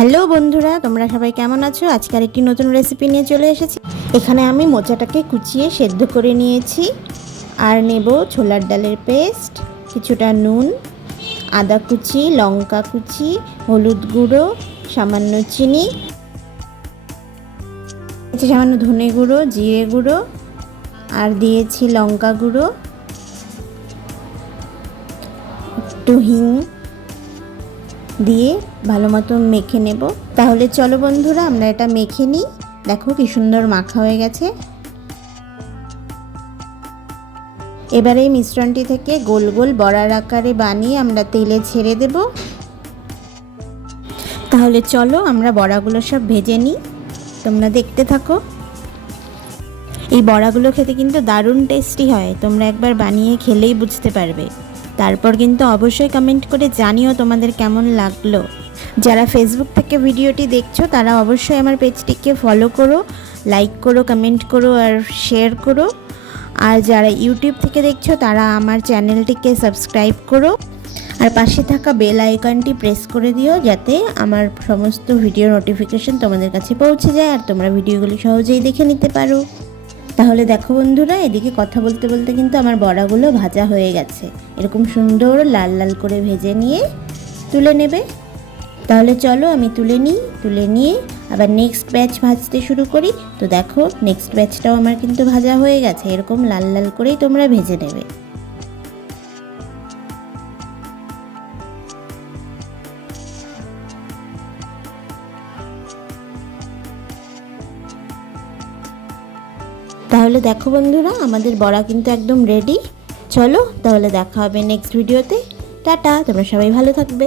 Hello বন্ধুরা, তোমরা সবাই কেমন আছো? আজকের একটি নতুন রেসিপি নিয়ে চলে এসেছি। এখানে আমি মোচাটাকে কুচিয়ে সেদ্ধ করে নিয়েছি, আর নেব ছোলার ডালের পেস্ট, কিছুটা নুন, আদা কুচি, লঙ্কা কুচি, হলুদ গুঁড়ো, সামান্য চিনি, সামান্য ধনে গুঁড়ো, জিরে গুঁড়ো, আর দিয়েছি লঙ্কা গুঁড়ো, একটু হিং দিয়ে ভালো মতো মেখে নেব। তাহলে চলো বন্ধুরা, আমরা এটা মেখে নিই। দেখো কি সুন্দর মাখা হয়ে গেছে। এবারে এই মিশ্রণটি থেকে গোল গোল বড়ার আকারে বানিয়ে আমরা তেলে ছেড়ে দেব। তাহলে চলো আমরা বড়াগুলো সব ভেজে নিই, তোমরা দেখতে থাকো। এই বড়াগুলো খেতে কিন্তু দারুণ টেস্টি হয়, তোমরা একবার বানিয়ে খেলেই বুঝতে পারবে। তারপর কিন্তু অবশ্যই কমেন্ট করে জানিও তোমাদের কেমন লাগলো। যারা ফেসবুক থেকে ভিডিওটি দেখছো তারা অবশ্যই আমার পেজটিকে ফলো করো, লাইক করো, কমেন্ট করো আর শেয়ার করো। আর যারা ইউটিউব থেকে দেখছো তারা আমার চ্যানেলটিকে সাবস্ক্রাইব করো, আর পাশে থাকা বেল আইকনটি প্রেস করে দিও, যাতে আমার সমস্ত ভিডিও নোটিফিকেশন তোমাদের কাছে পৌঁছে যায় আর তোমরা ভিডিওগুলি সহজেই দেখে নিতে পারো। তাহলে দেখো বন্ধুরা, এদিকে কথা বলতে বলতে কিন্তু আমার বড়াগুলো ভাজা হয়ে গেছে। এরকম সুন্দর লাল লাল করে ভেজে নিয়ে তুলে নেবে। তাহলে চলো আমি তুলে নিয়ে আবার নেক্সট ব্যাচ ভাজতে শুরু করি। তো দেখো নেক্সট ব্যাচটাও আমার কিন্তু ভাজা হয়ে গেছে। এরকম লাল লাল করেই তোমরা ভেজে নেবে। তাহলে দেখো বন্ধুরা, আমাদের বড়া কিন্তু একদম রেডি। চলো তাহলে দেখা হবে নেক্সট ভিডিওতে। টাটা, তোমরা সবাই ভালো থাকবে।